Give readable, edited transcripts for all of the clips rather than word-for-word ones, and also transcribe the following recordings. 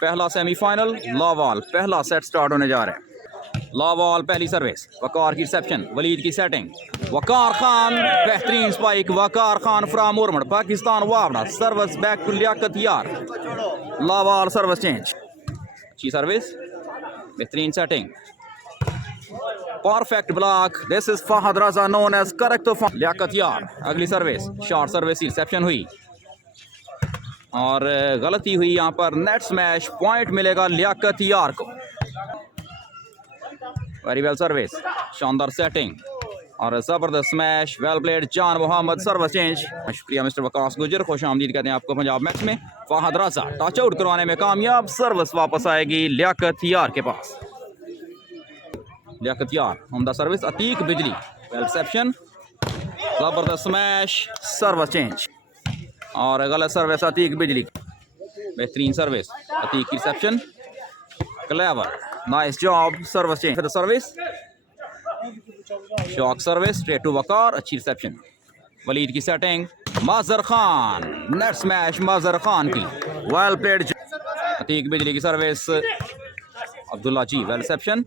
पहला सेमीफाइनल लावाल, पहला सेट स्टार्ट होने जा रहा है। लावाल पहली सर्विस, वकार की रिसेप्शन, वलीद की सेटिंग, वकार खान बेहतरीन स्पाइक, वकार खान फ्राम उर्मड़ पाकिस्तान वावड़ा, service back to Liaquat Yar, लावाल सर्विस चेंज, अच्छी सर्विस, बेहतरीन setting, perfect block, this is Fahad Raza known as correct Liaquat Yar. अगली सर्विस, शॉर्ट सर्विस रिसेप्शन हुई और गलती हुई यहाँ पर, नेट स्मैश, पॉइंट मिलेगा लियाकत यार को। वेरी वेल सर्विस, शानदार सेटिंग और ज़बरदस्त smash, well played Jan Mohammad, service change. शुक्रिया मिस्टर वकास गुजर, खुश आमदीद कहते हैं आपको पंजाब मैच में। फहद रजा टच आउट करवाने में कामयाब, सर्विस वापस आएगी लियाकत यार के पास। लियाकत यार, उम्दा service, Atiq Bijli, well reception, ज़बरदस्त स्मैश, सर्विस चेंज और गलत सर्विस अतीक बिजली, बेहतरीन सर्विस, अतीक की reception, clever, nice job, service change, service, shock service, straight to Waqar, अच्छी रिसेप्शन, वलीद की setting, Mazhar Khan, net smash Mazhar Khan की, वेल प्लेड, अतीक बिजली की service, Abdullah ji, well reception,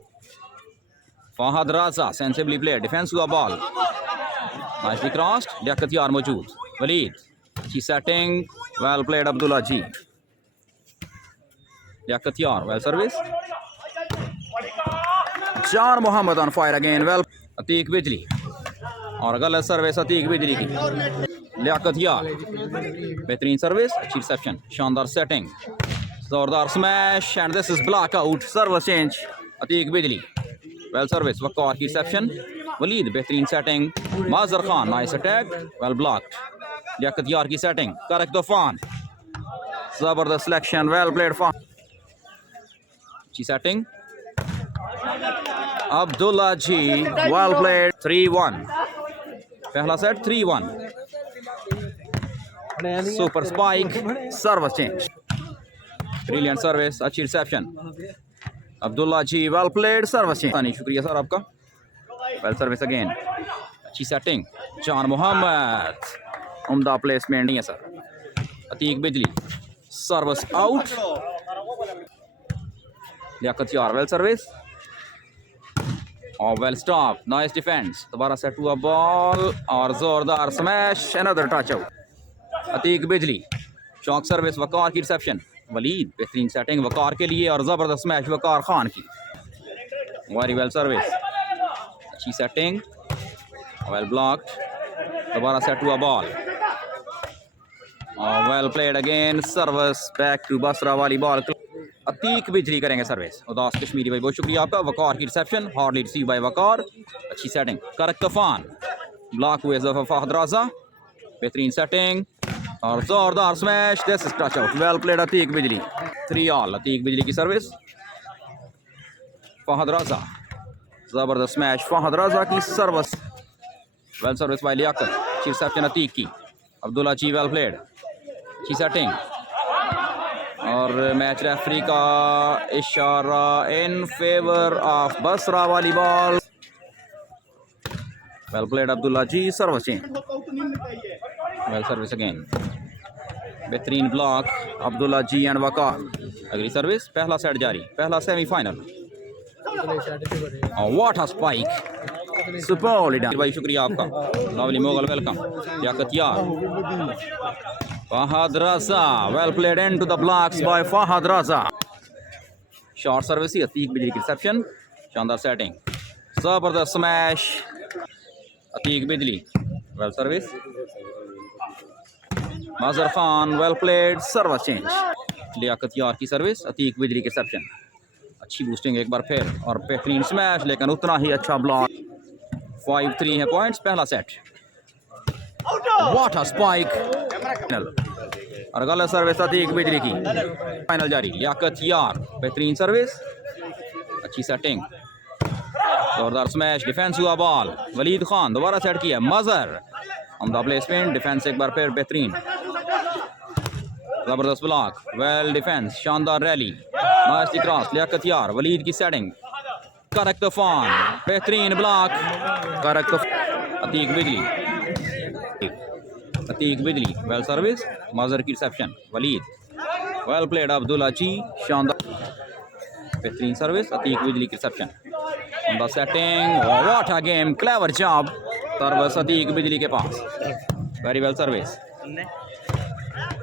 Fahad Raza sensibly played, defence हुआ ball, nicely crossed, Liaquat Yar मौजूद, वलीद, अच्छी setting, well played Abdullah ji, Liaquat Yar, well service, Jan Mohammad on fire again, well, Atiq Bijli और गलत service Atiq Bijli की, लियाकत यार, बेहतरीन सर्विस, अच्छी रिसेप्शन, शानदार सेटिंग, जोरदार smash and this is block out, service change, Atiq Bijli, well service, Waqar की रिसेप्शन, वलीद, बेहतरीन setting, Mazhar Khan, nice attack, well blocked, Liaquat यार की सेटिंग, करेक्ट द फान, जबरदस्त सिलेक्शन, वेल प्लेड फान, अच्छी setting, Abdullah ji, well played, 3-1, पहला set 3-1, super spike, service change, brilliant service, अच्छी reception, Abdullah ji, well played, service change, शुक्रिया सर आपका, वेल सर्विस अगेन, अच्छी सेटिंग, जान मोहम्मद, उम्दा प्लेसमेंट नहीं है सर, अतीक बिजली, service out, Liaquat Yar, well service और वेल स्टॉप, नाइस डिफेंस, दोबारा सेट हुआ बॉल और जोरदार smash, another touch out, Atiq बिजली, शॉक सर्विस, वकार की रिसेप्शन, वलीद, बेहतरीन सेटिंग वकार के लिए और ज़बरदस्त स्मैश वकार खान की, वेरी वेल सर्विस, अच्छी सेटिंग, वेल ब्लॉक्ड, दोबारा सेट हुआ बॉल और well played again, service back to बसरा वाली बॉल, अतीक बिजली करेंगे सर्विस, उदास कश्मीरी भाई बहुत शुक्रिया आपका, वकार की रिसेप्शन, हार्डली रिसीव बाय वकार, अच्छी सेटिंग, करेक्ट तफान, ब्लॉक हुए फहद रजा, बेहतरीन सेटिंग और जोरदार smash, this is touch out, well played Atiq बिजली, 3-all, अतीक बिजली की सर्विस, फहद रजा, जबरदस्त स्मैश, फहद रजा की service, well service by Liaquat, अच्छी रिसेप्शन अतीक की, अब्दुल्ला जी, वेल प्लेड, अच्छी सेटिंग और मैच रेफरी का इशारा इन फेवर ऑफ बसरा वाली ball, well played Abdullah ji, service change, well service again, बेहतरीन ब्लॉक, अब्दुल्ला जी एंड वकार, अगली सर्विस, पहला सेट जारी, पहला semifinal, what a spike, super भाई शुक्रिया आपका, lovely Mughal, welcome, Liaquat Yar, Fahad Raza, well played into the blocks by Fahad Raza, short service, Atiq Bijli की रिसेप्शन, शानदार सेटिंग, जबरदस्त smash, Atiq Bijli, well service, Mazhar Khan, well played, service change, Liaquat यार की सर्विस, अतीक बिजली की रिसेप्शन, अच्छी बूस्टिंग एक बार फिर और बेहतरीन स्मैश, लेकिन उतना ही अच्छा ब्लॉक, 5-3 है पॉइंट्स, पहला सेट, व्हाट अ स्पाइक और गलत सर्विस अतीक बिजली की, फाइनल जारी, लियाकत यार, बेहतरीन सर्विस, अच्छी सेटिंग, जोरदार स्मैश, डिफेंस हुआ बॉल, वलीद खान, दोबारा सेट किया, मज़हर, उम्दा प्लेसमेंट, डिफेंस एक बार फिर बेहतरीन, जबरदस्त ब्लॉक, वेल डिफेंस, शानदार rally, nice cross, Liaquat Yar, Walid की सेटिंग, करेक्ट तफान, बेहतरीन block, correct Atiq Bijli, Ateeq Bijli, well service, Mazhar की reception, Waleed, well played Abdullah ji, शानदार बेहतरीन सर्विस, अतीक बिजली की reception on the setting, what a game, clever job, service Atiq Bijli के पास, वेरी वेल सर्विस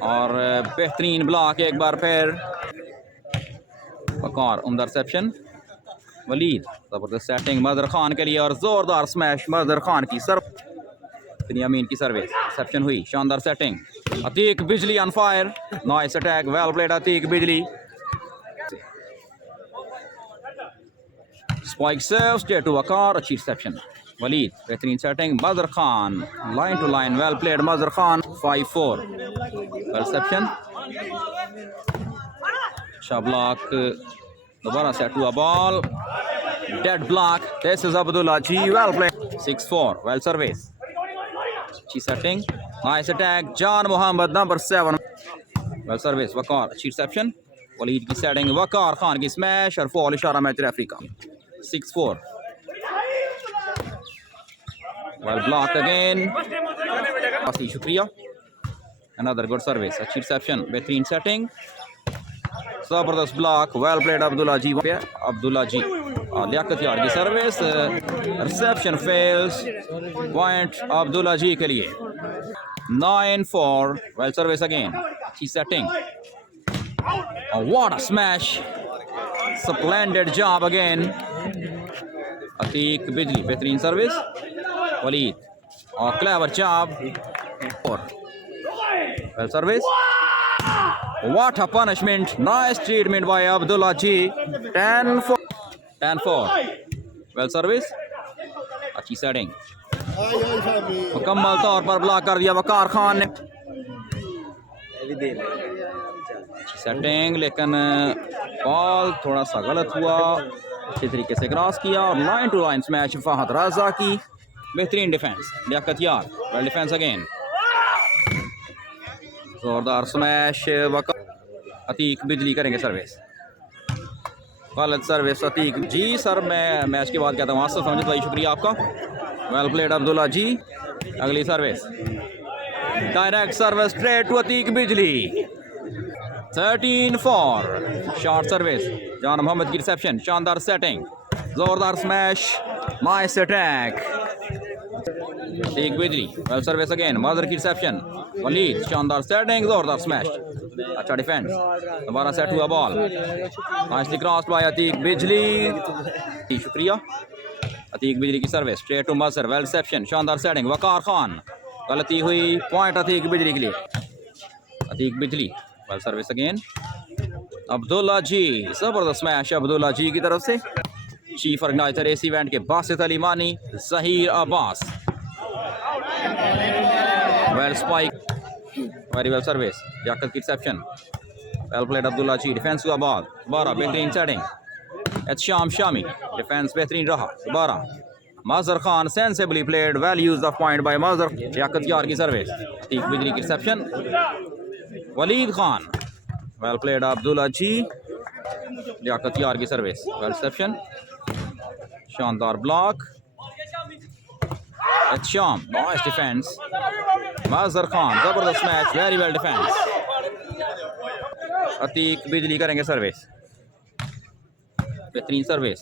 और बेहतरीन ब्लॉक एक बार फिर वकार, उम्दा रिसेप्शन वलीद, जबरदस्त सेटिंग मज़हर खान के लिए और जोरदार स्मैश मज़हर खान की सर्व, बनियामीन की सर्विस रिसेप्शन हुई, शानदार setting, Atiq Bijli on fire, nice attack, well played Atiq Bijli, spike serve straight to Waqar, अच्छी रिसेप्शन वलीद, बेहतरीन setting Mazhar Khan, line to line, well played Mazhar Khan, 5-4 reception, अच्छा ब्लॉक, दोबारा सेट हुआ ball, dead block, this is Abdullah ji, well played, 6-4 well service, अच्छी setting, nice attack, Jan Mohammad number 7, well service Waqar, अच्छी reception, Waleed की setting, Waqar Khan की smash और फॉल, इशारा मैच रेफरी का, 6-4 वेल ब्लॉक अगेन, शुक्रिया, अनदर गुड सर्विस, अच्छी रिसेप्शन, बेहतरीन सेटिंग, जबरदस्त block, well played Abdullah ji, Abdullah ji Liaquat यार की service, reception fails, point Abdullah ji के लिए, 9-4 वेल सर्विस अगेन, अच्छी setting, what a smash, splendid job again, Ateeq Bijli, बेहतरीन सर्विस वलीद और क्लेवर जॉब और well service, what a punishment, nice treatment by Abdullah ji, 10-4 well service, अच्छी setting, मुकम्मल तौर पर ब्लॉक कर दिया वकार खान ने, अच्छी सेटिंग, लेकिन बॉल थोड़ा सा गलत हुआ, अच्छी तरीके से क्रॉस किया और line to line smash Fahad Raja की, बेहतरीन defence Liaquat Yar, well defence again, जोरदार स्मैश वकार, अतीक बिजली करेंगे सर्विस, गलत सर्विस अतीक जी, सर मैं मैच के बाद कहता हूँ आसफ समझे भाई, शुक्रिया आपका, वेल प्लेड अब्दुल्ला जी, अगली service, direct service straight to Atiq Bijli, 13-4 short service, Jan Mohammad की रिसेप्शन, शानदार सेटिंग, जोरदार smash, nice attack, Atiq Bijli, well service again, Mazhar की रिसेप्शन वलीद, शानदार सेटिंग, जोरदार स्मैश, अच्छा डिफेंस, दोबारा सेट हुआ ball, nicely cross by Atiq Bijli, शुक्रिया, अतीक बिजली की service straight to Mazhar, well reception, शानदार सेटिंग, वकार खान, गलती हुई, पॉइंट अतीक बिजली के लिए, Atiq Bijli, well service again, Abdullah ji, जबरदस्त स्मैश अब्दुल्ला जी की तरफ से, चीफ ऑर्गेनाइजर इस इवेंट के Basit Ali Mani, Zaheer Abbas, well spike, very well service, Liaquat की reception, well played Abdullah ji, defence हुआ बॉल, दोबारा बेहतरीन सेटिंग, एहतशाम शामी, डिफेंस बेहतरीन रहा, दोबारा Mazhar Khan sensibly played, well use of point by Mazhar, Liaquat यार की सर्विस, अतीक बिजली की reception, Waleed Khan, well played Abdullah ji, Liaquat यार की सर्विस, वेल रिसेप्शन, शानदार block, Ehtesham, nice defence, Mazhar Khan, जबरदस्त match, very well defence, Ateeq Bijli करेंगे सर्विस, बेहतरीन service,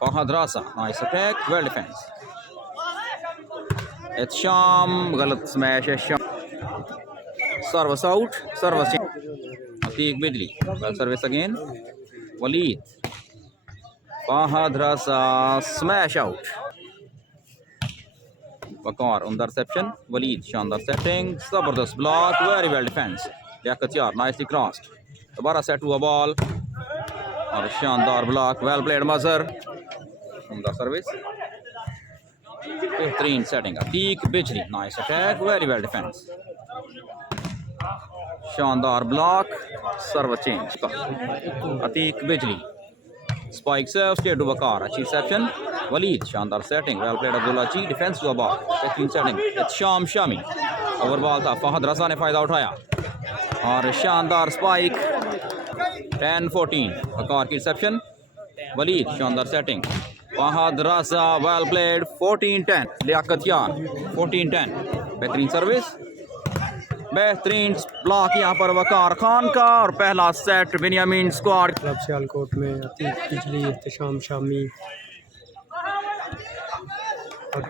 Fahad Raja, nice attack, well defence, Ehtesham, गलत smash, Ehtesham, service out, service, Atiq Bijli, well service again, Waleed, Fahad Raja, smash out, Waqar, उम्दा रिसेप्शन वलीद, शानदार सेटिंग, जबरदस्त block, very well defence, Liaquat Yar, nicely crossed, दोबारा set हुआ ball और शानदार ब्लॉक, वेल प्लेड मज़हर, उम्दा सर्विस, बेहतरीन सेटिंग, अतीक बिजली, nice attack, very well defence, शानदार block, serve change, Atiq Bijli, spike serve straight to Waqar, अच्छी रिसेप्शन वलीद, शानदार setting, well played Abdullah ji, defence हुआ बॉल, बेहतरीन setting, Ehtesham Shami, over ball था, फहद रजा ने फ़ायदा उठाया और शानदार स्पाइक, 10-14 वकार की रिसेप्शन वलीद, शानदार setting, Fahad Raza, well played, 14-10 Liaquat यार, 14-10, बेहतरीन सर्विस, बेहतरीन ब्लॉक यहाँ पर वकार खान का और पहला सेट बनियामीन स्क्वाड। क्लब सियालकोट में बिजली एहतशाम शामी और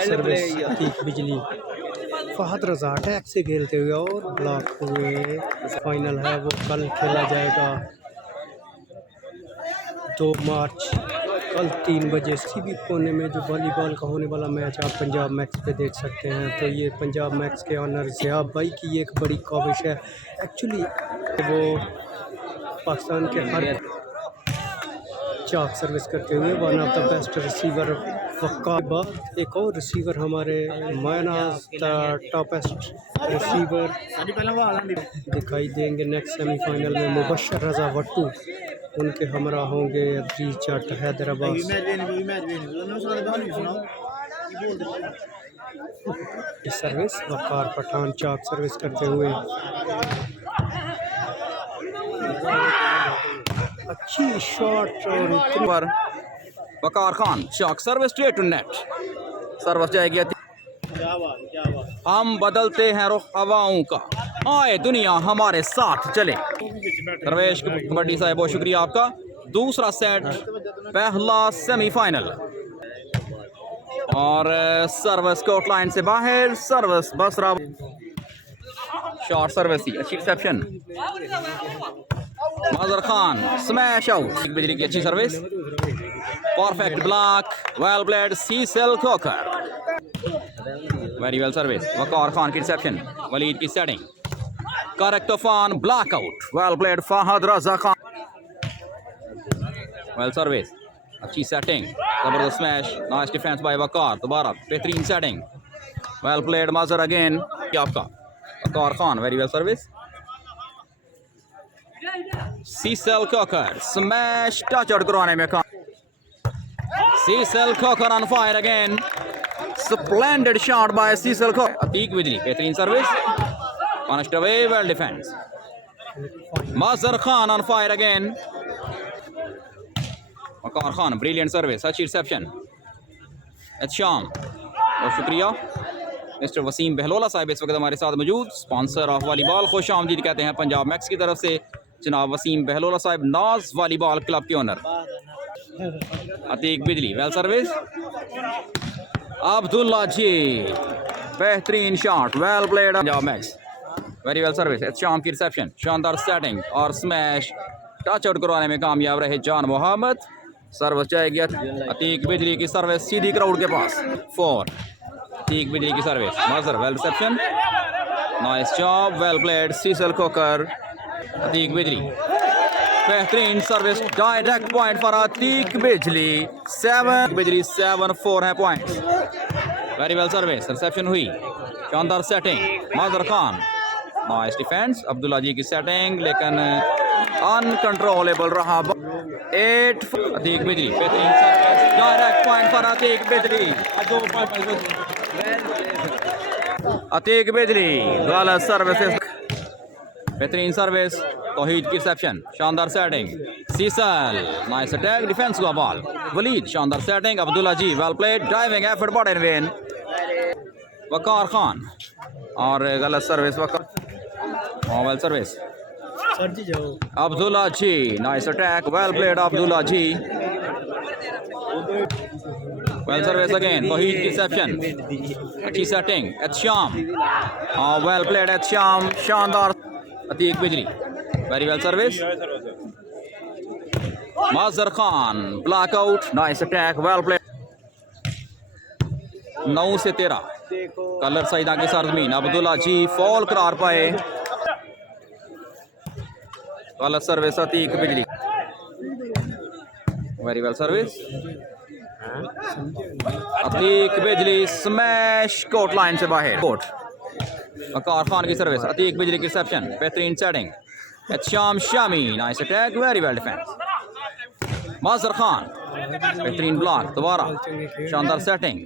सर्विस बिजली फहद रजा अटैक से खेलते हुए और ब्लॉक हुए। फाइनल है वो कल खेला जाएगा 2 मार्च कल 3 बजे। सीबी कोने में जो वॉलीबॉल का होने वाला मैच आप पंजाब मैक्स पे देख सकते हैं। तो ये पंजाब मैक्स के ऑनर ज़ियाब भाई की एक बड़ी काविश है। एक्चुअली वो पाकिस्तान के हर चाक सर्विस करते हुए one of the best receiver Waqar. एक और रिसीवर हमारे मायनाज द टॉपेस्ट रिसीवर दिखाई देंगे नेक्स्ट सेमीफाइनल में। मुबशर रजा वट्टू उनके हमरा होंगे रीचट हैदराबाद। सर्विस वक़ार पठान चाक सर्विस करते हुए अच्छी शॉट पर वकार खान चाक service straight to net. Service जाएगी। हम बदलते हैं रुख हवाओं का, आए दुनिया हमारे साथ चले। रवेश कबड्डी साहब बहुत शुक्रिया आपका। दूसरा सेट पहला सेमीफाइनल और सर्विस कोर्ट लाइन से बाहर। सर्विस बसरा शॉर्ट सर्विस ही अच्छी reception. Mazhar Khan smash out. Bijli की अच्छी service perfect block well played सैसल Khokhar very well service. Waqar Khan की रिसेप्शन वलीद की setting correct Toofan block out well played Fahad Raza Khan well service अच्छी सेटिंग जबरदस्त smash nice defence by Waqar. दोबारा बेहतरीन setting well played Mazhar again आपका Waqar Khan very well service. Faisal Khokhar smash touch out करवाने में Faisal Khokhar on fire again splendid shot by Faisal Khokhar. Ateeq Bijli बेहतरीन service punished away well defence. Mazhar Khan on fire again Waqar Khan brilliant service अच्छी reception. Ehtesham बहुत शुक्रिया। Mister Wasim बहलोला साहब इस वक्त हमारे साथ मौजूद स्पॉन्सर ऑफ वॉलीबॉल। खुश आमदीद कहते हैं पंजाब मैक्स की तरफ से जनाब वसीम बहलोला साहब नाज वॉलीबॉल क्लब के owner. Atiq Bijli well service. Abdullah जी बेहतरीन shot well played Punjab max very well service. शाम की रिसेप्शन शानदार सेटिंग और स्मैश टच आउट करवाने में कामयाब रहे जान मोहम्मद। सर्विस जाएगी अतीक बिजली की सर्विस सीधी क्राउड के पास 4। अतीक बिजली की service Mazhar well reception nice job well played सैसल Khokhar. Ateeq Bijli बेहतरीन service direct point for Ateeq Bijli 7 Bijli 7-4 है point very well service. Reception हुई शानदार setting Mazhar Khan nice defence. Abdullah ji की सेटिंग लेकिन अनकंट्रोलेबल रहा 8। अतीक बिजली बेहतरीन service direct point for Ateeq Bijli. Ateeq बिजली गलत सर्विस बेहतरीन सर्विस तौहीद की रिसेप्शन शानदार setting Faisal nice attack defence हुआ बॉल वलीद शानदार setting. Abdullah ji well played diving effort but in vain Waqar Khan और गलत service Waqar well service Abdullah ji nice attack well played Abdullah ji well service again Tauheed की रिसेप्शन अच्छी setting Ehtesham well played Ehtesham शानदार। Ateeq Bijli very well service Mazhar Khan block out nice attack well played 9 से 13 colour Saeeda के सरजमीन। अब्दुल्ला जी fall करार पाए गलत service Atiq Bijli very well service. Atiq बिजली स्मैश कोर्ट लाइन से बाहर कोर्ट वकार खान की सर्विस। अतीक बिजली की रिसेप्शन बेहतरीन setting Ehtesham Shami nice attack very well defence. Mazhar Khan बेहतरीन ब्लॉक दोबारा शानदार setting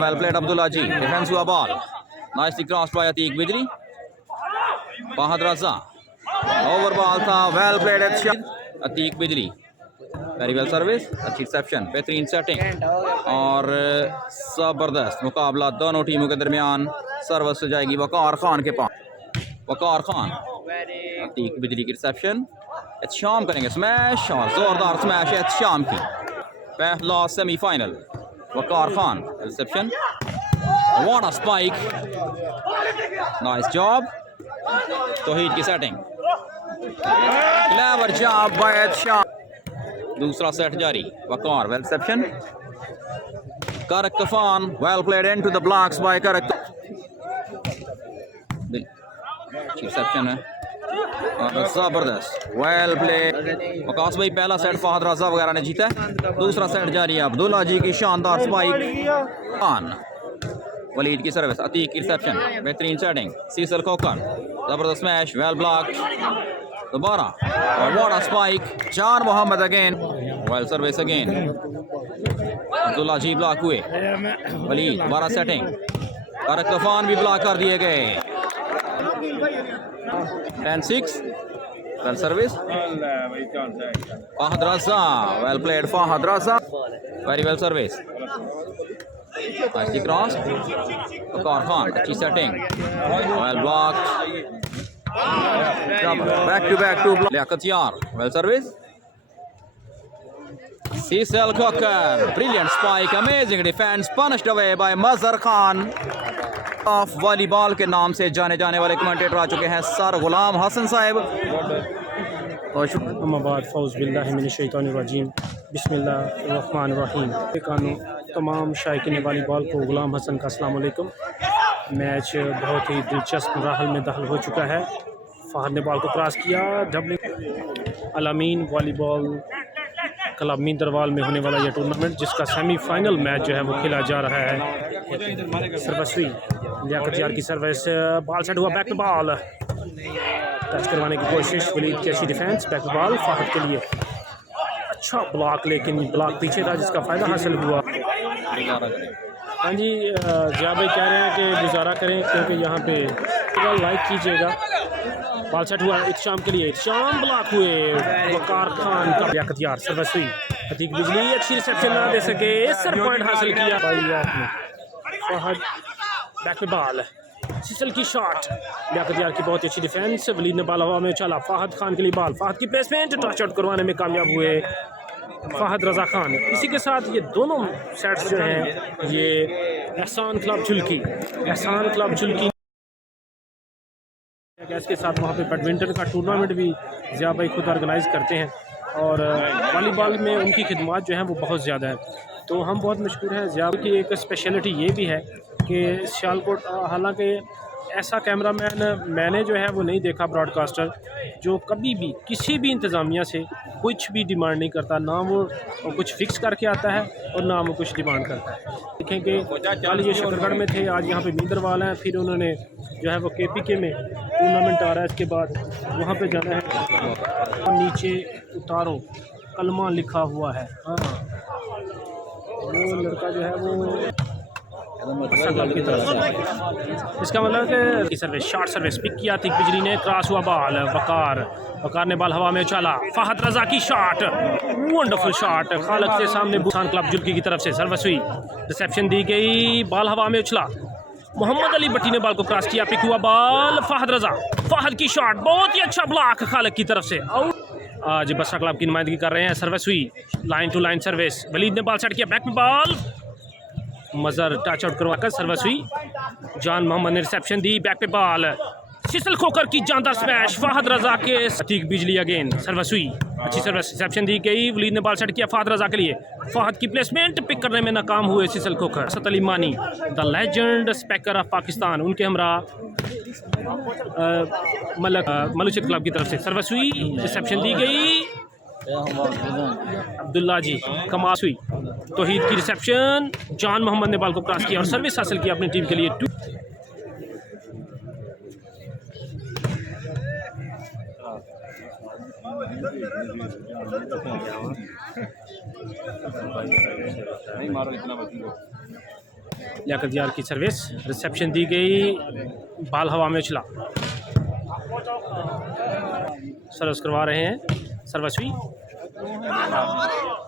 well played Abdullah ji defence हुआ ball nicely cross by Atiq बिजली फहद रजा ओवर बॉल था well played Atiq Bijli very well service, अच्छी रिसेप्शन, बेहतरीन सेटिंग और ज़बरदस्त मुकाबला दोनों टीमों के दरमियान। सर्विस जाएगी वकार खान के पास। वकार खान, अतीक बिजली की रिसेप्शन, एहतशाम करेंगे स्मैश और ज़ोरदार स्मैश एहतशाम की। पहला semifinal, Waqar Khan reception, what a spike, nice job, Tauheed की setting, clever job by Ehtesham. दूसरा सेट जारी, Waqar well reception, Karak Toofan well played into the blocks by Karak, reception है और ज़बरदस्त वेल प्ले। वकास भाई पहला सेट फहद रजा वगैरह ने जीता है। दूसरा सेट जारी है, अब्दुल्ला जी की शानदार स्पाइक, खान वलीद की सर्विस, अतीक की रिसेप्शन, बेहतरीन सेटिंग, सैसल खोकर, ज़बरदस्त स्मैश, वेल ब्लॉक, दोबारा और व्हाट अ स्पाइक, चार Mohammad again, well service again, Abdullah ji block हुए, वलीद दोबारा सेटिंग, करक तूफान भी ब्लॉक कर दिए गए। 10-6, well service, Fahad Raza well played, Fahad Raza very well service, अच्छी क्रॉस, वकार खान अच्छी setting, well block, back to Liaquat Yar well service, Faisal Khokhar brilliant spike, amazing defence, punished away by Mazhar Khan. Of volleyball के नाम से जाने जाने वाले कमेंटेटर आ चुके हैं सर गुलाम हसन साहब। अम्माबाद फ़ौज़ बिल्लाहि मिनश्शैतानिर्रजीम बिस्मिल्लाहिर्रहमानिर्रहीम। तमाम शायकीन वॉलीबॉल को गुलाम हसन का अस्सलाम वालेकुम। मैच बहुत ही दिलचस्प मराहल में दाखिल हो चुका है। फहद ने बॉल को क्रॉस किया, अलमीन वॉलीबॉल क्लब मिंदरवाल में होने वाला यह टूर्नामेंट जिसका सेमीफाइनल मैच जो है वो खेला जा रहा है। सर्वस्वी लियाकत यार की सर्विस, बॉल सेट हुआ, बैक टू बॉल, टच करवाने की कोशिश, वलीद की अच्छी defence, back to ball Fahad के लिए अच्छा ब्लॉक, लेकिन ब्लॉक पीछे था जिसका फ़ायदा हासिल हुआ। हाँ जी, जिया भाई कह रहे हैं कि गुजारा करें क्योंकि यहाँ पे लाइक कीजिएगा। बॉल सेट हुआ एहतशाम के लिए, एहतशाम ब्लॉक हुए, वकार खान का लियाकत यार सर्विस हुई, अतीक बिजली अच्छी रिसेप्शन ना दे सके, सर पॉइंट हासिल किया फहद, बैक में बॉल, सैसल की शॉट, लियाकत यार की बहुत अच्छी डिफेंस, वलीद ने बॉल हवा में उछाला, फहद खान के लिए बॉल, फहद की प्लेसमेंट, टच आउट करवाने में कामयाब हुए फहद रजा खान। इसी के साथ ये दोनों सेट्स जो हैं ये एहसान क्लब झुल्की के साथ वहाँ पे बैडमिंटन का टूर्नामेंट भी ज़िया भाई खुद ऑर्गेनाइज़ करते हैं और वॉलीबॉल में उनकी खिदमत जो हैं वो बहुत ज़्यादा है, तो हम बहुत मशहूर हैं। ज़िया की एक स्पेशलिटी ये भी है कि सियालकोट, हालांकि ऐसा कैमरामैन मैंने जो है वो नहीं देखा ब्रॉडकास्टर जो कभी भी किसी भी इंतज़ामिया से कुछ भी डिमांड नहीं करता, ना वो कुछ फिक्स करके आता है और ना वो कुछ डिमांड करता है। देखें कि कल ये शकरगढ़ में थे, आज यहाँ पे मिंदरवाल हैं, फिर उन्होंने जो है वो KPK में टूर्नामेंट आ रहा है, इसके बाद वहाँ पे जाना है। और नीचे उतारो कलमा लिखा हुआ है, हाँ वो लड़का जो है वो की तरफ से, इसका मतलब कि सर्विस, शॉर्ट सर्विस पिक किया थी, बिजली ने क्रॉस हुआ बॉल, वकार ने बॉल हवा में उछाला, फहद रजा की शॉट, वंडरफुल शॉट, खालक से सामने बुसान क्लब जुल्की की तरफ से सर्विस हुई, रिसेप्शन दी गई, बॉल हवा में उछला, मोहम्मद अली भट्टी ने बॉल को क्रॉस किया, पिक हुआ बॉल, फहद रजा, फहद की शॉट, बहुत ही अच्छा ब्लॉक खालक की तरफ से, आउट। आज बस्सा क्लब की नुमाइंदगी कर रहे हैं, सर्विस हुई, line to line service, Walid ने बॉल सेट किया, बैक में बॉल, मज़हर टच आउट करवाकर सर्विस हुई, जान मोहम्मद ने रिसेप्शन दी, बैक पे बॉल, सैसल खोकर की जानदार स्मैश, फहद रजा के अतीक बिजली अगेन, सर्विस हुई, अच्छी सर्विस, रिसेप्शन दी गई, वलीद ने बॉल सेट किया फहद रजा के लिए, फहद की प्लेसमेंट पिक करने में नाकाम हुए सैसल खोकर। अलमान द लेजेंड स्पैकर ऑफ पाकिस्तान, उनके हमरा मलूचित क्लब की तरफ से सर्विस हुई, रिसेप्शन दी गई, अब्दुल्ला जी कमास हुई, तौहीद की रिसेप्शन, जान मोहम्मद ने बॉल को क्रॉस किया और सर्विस हासिल किया अपनी टीम के लिए। लियाकत यार की सर्विस, रिसेप्शन दी गई, बॉल हवा में उछला, सर्विस करवा रहे हैं, सर्विस हुई,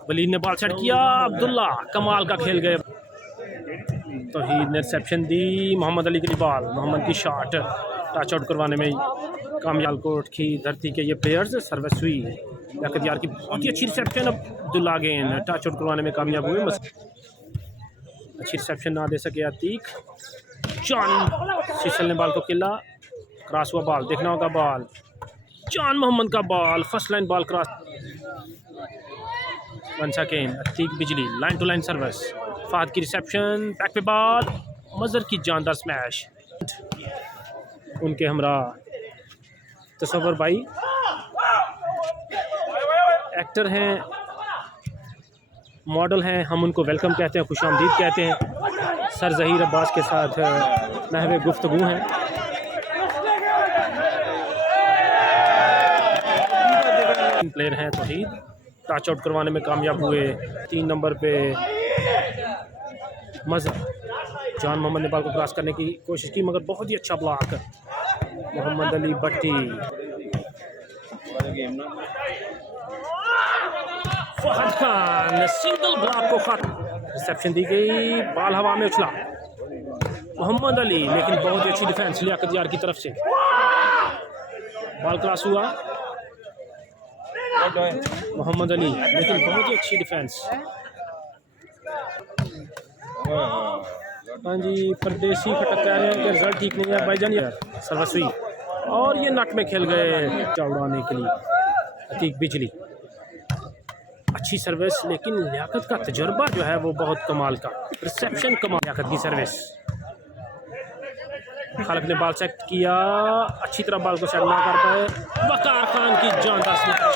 वली ने बॉल सेट किया, अब्दुल्ला कमाल का खेल गए, तौहीद ने रिसेप्शन दी, मोहम्मद अली के लिए बॉल, मोहम्मद की शॉट टच आउट करवाने में कामयाब। सियालकोट की धरती के ये प्लेयर्स सर्विस हुई, लियाकत यार की बहुत ही अच्छी रिसेप्शन, अब्दुल्ला गेंद टच आउट करवाने में कामयाब हुए, अच्छी रिसेप्शन ना दे सके अतीक, जॉन सैसल ने बॉल को किला, क्रॉस हुआ बॉल, देखना होगा बॉल, जॉन मोहम्मद का ball, first line ball cross, one second, Ateeq Bijli line to line service, Fahad की रिसेप्शन, बैक पे बॉल, मज़हर की जानदार स्मैश, उनके हमरा तसव्वुर भाई एक्टर हैं, मॉडल हैं, हम उनको वेलकम कहते हैं, खुशामदीद कहते हैं, सर ज़हीर अब्बास के साथ महवे गुफ्तगू हैं। प्लेयर हैं तौहीद, टच आउट करवाने में कामयाब हुए, 3 नंबर पे मज़हर, जॉन मोहम्मद ने बॉल को क्रॉस करने की कोशिश की मगर बहुत ही अच्छा ब्लॉक, मोहम्मद अली भट्टी, फहद खान सिंगल ब्लॉक को खत्म, रिसेप्शन दी गई, बॉल हवा में उछला, मोहम्मद अली, लेकिन बहुत ही अच्छी डिफेंस लियाकत यार की तरफ से, बॉल क्रॉस हुआ, मोहम्मद अली, लेकिन बहुत ही अच्छी डिफेंस, हाँ जी परदेसी खटक कह रहे हैं कि रिजल्ट ठीक नहीं है भाईजान यार, सर्विस हुई और ये नट में खेल गए चौड़ाने के लिए, अतीक बिजली, अच्छी सर्विस, लेकिन लियाकत का तजुर्बा जो है वो बहुत कमाल का, रिसेप्शन कमाल, लियाकत की सर्विस, खालिक ने बॉल सेट किया, अच्छी तरह बॉल को सेट ना कर पाए, वकार खान की जानदार स्मैश,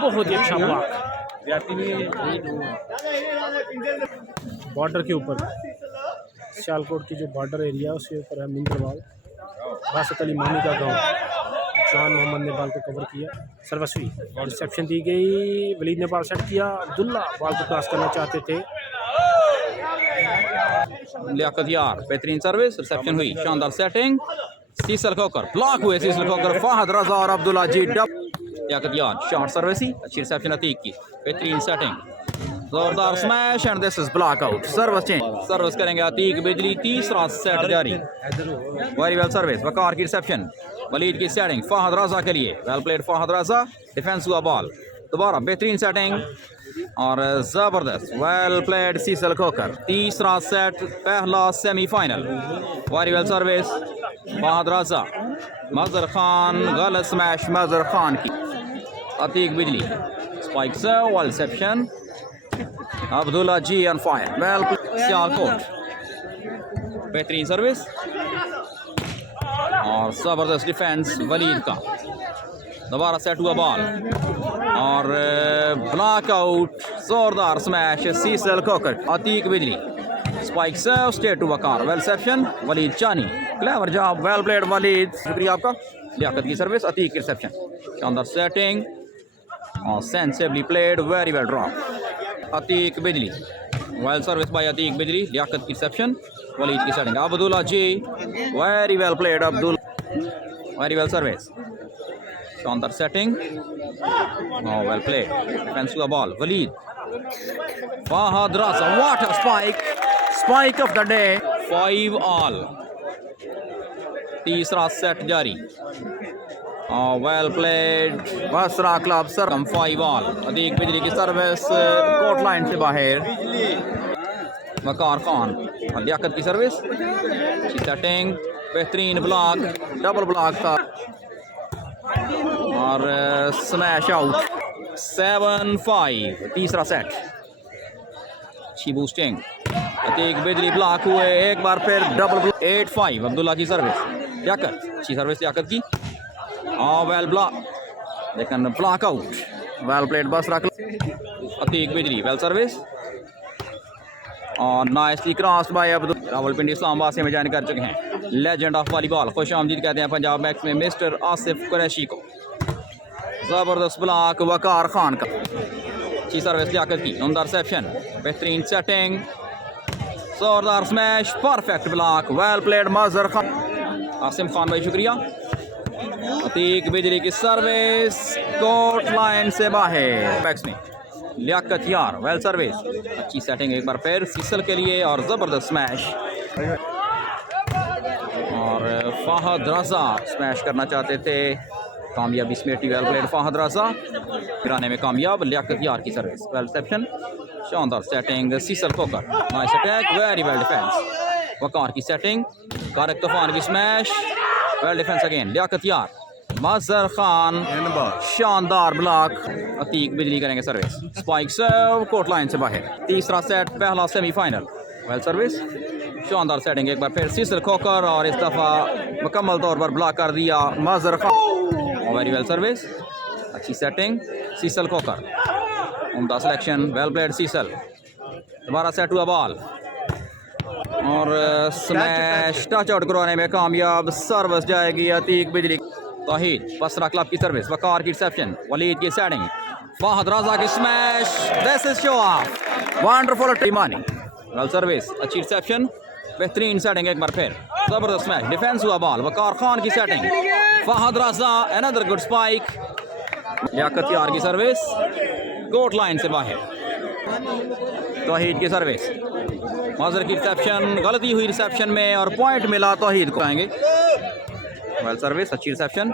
बहुत ही अच्छा ब्लॉक, बॉर्डर के ऊपर, सियालकोट की जो बॉर्डर एरिया है उसके ऊपर है मिंदरवाल, बासत अली मामी का गांव, जॉन मोहम्मद ने बॉल को कवर किया, सर्विस हुई, रिसेप्शन दी गई, वलीद ने बॉल सेट किया, अब्दुल्ला बॉल को क्रॉस करना चाहते थे, लियाकत यार बेहतरीन सर्विस, रिसेप्शन हुई, शानदार सेटिंग, सैसल खोकर ब्लॉक हुए, सैसल खोकर, फहद रजा और अब्दुल्ला जी डब, लियाकत यार शॉर्ट सर्विस ही, अच्छी रिसेप्शन अतीक की, बेहतरीन सेटिंग, जोरदार smash and this is block out, service change, service करेंगे अतीक बिजली, तीसरा सेट जारी, वेरी वेल सर्विस, वकार की रिसेप्शन, वलीद की सेटिंग, फहद रजा के लिए, वेल प्लेड फहद रजा, डिफेंस हुआ बॉल, दोबारा बेहतरीन सेटिंग और ज़बरदस्त, वेल प्लेड सैसल खोकर, तीसरा सेट पहला semifinal, very well service, Fahad Raza, Mazhar Khan, गलत स्मैश मज़हर खान की, अतीक बिजली, स्पाइक से well reception, Abdullah ji on fire, well Sialkot, बेहतरीन सर्विस और ज़बरदस्त डिफेंस वलीद का, दोबारा सेट हुआ बॉल और ब्लॉक आउट, जोरदार स्मैश सैसल खोकर, अतीक बिजली, स्पाइक से straight to Waqar, well reception, Waleed चानी, clever job, well played Waleed, शुक्रिया आपका, लियाकत की सर्विस, अतीक की रिसेप्शन, शानदार सेटिंग और sensibly played, very well drop, Atiq Bijli, well service bye Atiq बिजली, लियाकत की रिसेप्शन, वलीद की setting, Abdullah ji, very well played Abdul, very well service, शानदार सेटिंग, वेल प्लेड, डिफेंस हुआ ball, Waleed, Fahad Raza, what a spike, spike of the day, 5 all, तीसरा set जारी, well played, Basra club sir, 5 all, Ateeq Bijli की service court line से बाहर, वकार खान, लियाकत की सर्विस, अच्छी सेटिंग, बेहतरीन ब्लॉक, डबल ब्लॉक था और स्मैश आउट, 7-5, तीसरा सेट, अच्छी बूस्टिंग, अतीक बिजली ब्लॉक हुए, एक बार फिर डबल, 8-5, अब्दुल्ला की सर्विस, लियाकत, अच्छी सर्विस लियाकत की, वेल ब्लॉक, लेकिन ब्लॉक आउट, वेल प्लेड बस रख, अतीक बिजली, वेल सर्विस और nicely cross bye Abdul, Rawalpindi Islamabad से में ज्वाइन कर चुके हैं, लेजेंड ऑफ वॉलीबॉल, खुश आमदीद कहते हैं पंजाब मैक्स में मिस्टर आसिफ कुरैशी को, ज़बरदस्त ब्लॉक वकार खान का, अच्छी सर्विस लियाकत की, उमदा रिसेप्शन, बेहतरीन सेटिंग, जोरदार smash, perfect block, well played Mazhar Khan. Asim Khan भाई शुक्रिया। अतीक बिजली की सर्विस कोर्ट लाइन से बाहर, बैक्स में लियाकत यार, वेल सर्विस, अच्छी सेटिंग एक बार फिर सैसल के लिए और ज़बरदस्त स्मैश। और फाहद रजा स्मैश करना चाहते थे, कामयाबी समेटी, वेल प्लेड फाहद रजा, गिराने में कामयाब। लियाकत यार की सर्विस, वेल रिसेप्शन, शानदार setting, सैसल Khokhar, nice attack, very well defence. Waqar की सेटिंग, खालिक तूफान की smash, well defence again. Liaquat Yar, Mazhar Khan, शानदार ब्लॉक। अतीक बिजली करेंगे service, spike serve, court line से बाहर। तीसरा सेट पहला सेमीफाइनल, वेल सर्विस, शानदार सेटिंग एक बार फिर सैसल खोकर, और इस दफ़ा मुकम्मल तौर पर ब्लॉक कर दिया Mazhar Khan. Very well service, अच्छी सेटिंग, सैसल खोकर, उम्दा सिलेक्शन, वेल प्लेड सैसल। दोबारा सेट हुआ बॉल और स्मैश, टच आउट करवाने में कामयाब। सर्विस जाएगी अतीक बिजली। तौहीद बसरा क्लब की सर्विस, वकार की रिसेप्शन, वलीद की सेटिंग, फाहद रजा की smash, this is show off, wonderful टीमानी, वेल सर्विस, अच्छी रिसेप्शन, बेहतरीन सेटिंग एक बार फिर, जबरदस्त स्मैश, डिफेंस हुआ बॉल, वकार खान की setting, Fahad Raza, another good spike. Liaquat यार की सर्विस, कोर्ट लाइन से बाहर। तौहीद की सर्विस, मज़हर की रिसेप्शन, गलती हुई रिसेप्शन में और पॉइंट मिला तौहीद को आएंगे। वेल सर्विस, अच्छी reception,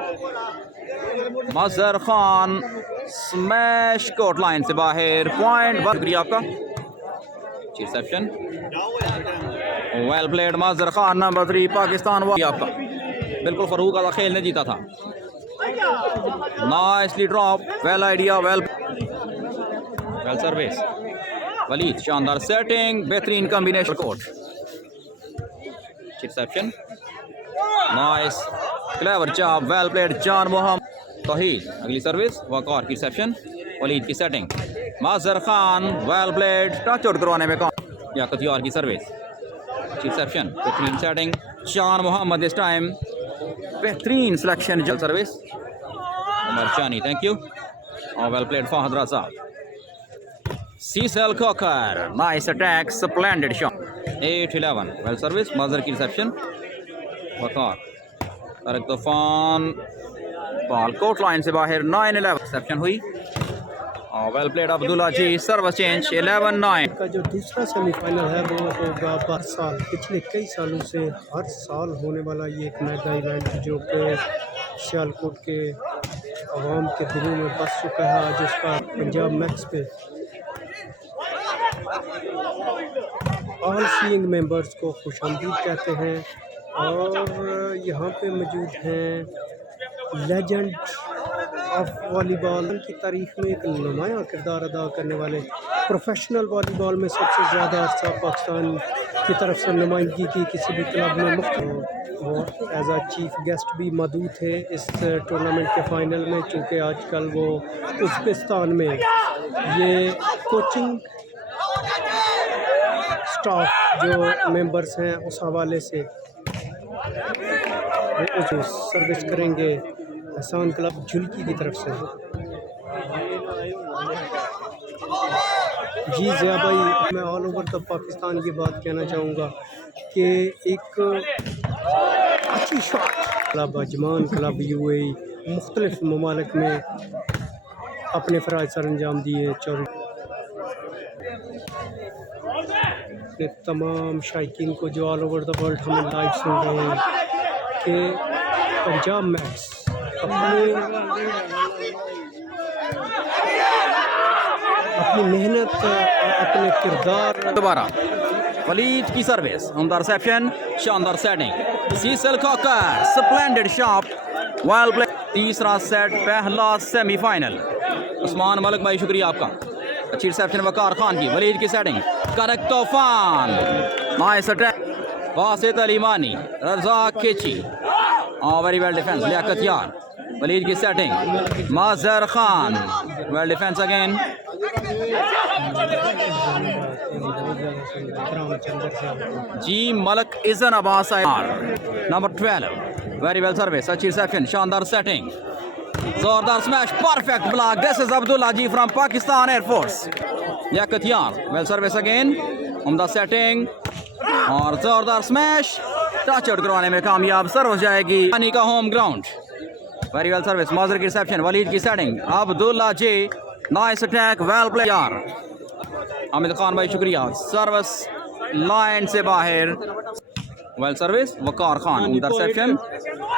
Mazhar Khan, smash, court line से बाहर, पॉइंट। शुक्रिया आपका, अच्छी reception, well played Mazhar Khan, number 3 Pakistan. आपका बिल्कुल फरूक का खेल ने जीता था, nicely drop, well idea, well service, Walid, शानदार सेटिंग, बेहतरीन combination, court, reception, nice, clever job, well played Jan Mohammad. तौहीद, अगली सर्विस, वकार की रिसेप्शन, वलीद की setting, Mazhar Khan, well played, touch out करवाने में काम। लियाकत यार की सर्विस, रिसेप्शन, बेहतरीन सेटिंग, जान मोहम्मद इस टाइम, बेहतरीन सिलेक्शन, जल सर्विस, मरचानी, थैंक यू, और वेल प्लेड फाहद रजा, सैसल Khokhar, nice attack, splendid shot, 8-11, well service, Mazhar की रिसेप्शन, वकार, खालिक तूफान, बॉल कोर्ट लाइन से बाहर, 9-11, रिसेप्शन हुई, और well played Abdullah ji, service change, 11-9। का जो दूसरा सेमीफाइनल है वो होगा 12 साल, पिछले कई सालों से हर साल होने वाला ये एक मेगा इवेंट जो कि सियालकोट के आवाम के दिलों में बस चुका है। आज उसका पंजाब मैक्स पे ऑल सीइंग मेंबर्स को खुशामदीद कहते हैं, और यहाँ पे मौजूद हैं लेजेंड ऑफ वॉलीबॉल की तारीख में एक नुमायाँ किरदार अदा करने वाले, प्रोफेशनल वॉलीबॉल में सबसे ज़्यादा अर्सा पाकिस्तान की तरफ से नुमाइंदगी की किसी भी क्लब में वो एज आ चीफ गेस्ट भी मौजूद थे इस टूर्नामेंट के फ़ाइनल में, चूँकि आजकल वो उज़्बेकिस्तान में ये कोचिंग स्टाफ जो मेंबर्स हैं उस हवाले से वो सर्विस करेंगे एहसान क्लब झुलकी की तरफ से। जी ज़िया भाई, मैं ऑल ओवर द पाकिस्तान ये बात कहना चाहूँगा कि एक अच्छी shot club Ajman club UAE मुख्तलिफ ममालिक में अपने फ़राइज़ सर अंजाम दिए। अपने तमाम शायकीन को जो ऑल ओवर द वर्ल्ड हमें लाइव सुन रहे हैं कि पंजाब मैक्स अपनी मेहनत, अपने किरदार। दोबारा वलीद की सर्विस, उम्दा रिसेप्शन, शानदार सेटिंग, सैसल खोकर, स्प्लेंडेड शॉट, वेल प्ले। तीसरा सेट पहला सेमीफाइनल। उस्मान मलिक भाई शुक्रिया आपका, अच्छी रिसेप्शन वकार खान की, वलीद की setting, Khaliq Toofan, nice attack, Wasit Alimani, Razzaq Kechi, very well defence, Liaquat Yar, Walid की setting, Mazhar Khan, well defence again, जी Malak Izan Abbas number 12, very well service, अच्छी रिसेप्शन, शानदार सेटिंग, जोरदार smash, perfect block, this is Abdullah ji from Pakistan Air Force. Liaquat Yar, well service again, उम्दा सेटिंग, और जोरदार स्मैश, टच आउट करवाने में कामयाब, सर्व हो जाएगी पानी का home ground. Very well service, Mazhar की रिसेप्शन, वलीद की सेटिंग, अब्दुल्ला जे, नाइस अटैक, वेल प्ले यार। हामिद खान भाई शुक्रिया, सर्विस लाइन से बाहर, well service, Waqar Khan, interception,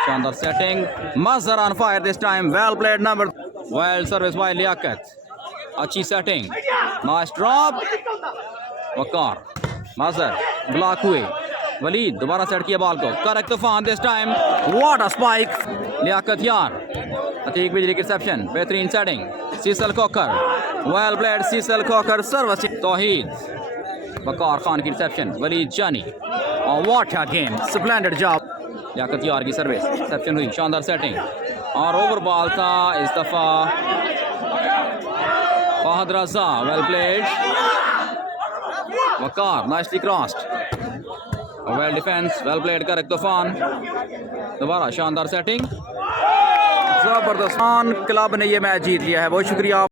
शानदार setting, Mazhar on fire this time, well played number, well service by Liaquat, अच्छी setting, nice drop, Waqar, Mazhar block हुए, वलीद दोबारा सेट किया बॉल को, करेक्ट तूफान this time, what a spike, Liaquat यार, अतीक बिजली की रिसेप्शन, बेहतरीन setting, सैसल Khokhar, well played सैसल Khokhar, service Tauheed, Waqar Khan की रिसेप्शन, वलीद जानी, और what a game, splendid job, Liaqat यार की सर्विस, रिसेप्शन हुई, शानदार सेटिंग, और ओवर बॉल था इस दफ़ा Fahad Raza, well played, Waqar nicely crossed, well defence, well played, correct Toofan, दोबारा शानदार सेटिंग, जबरदस्त क्लब ने ये मैच जीत लिया है, बहुत शुक्रिया।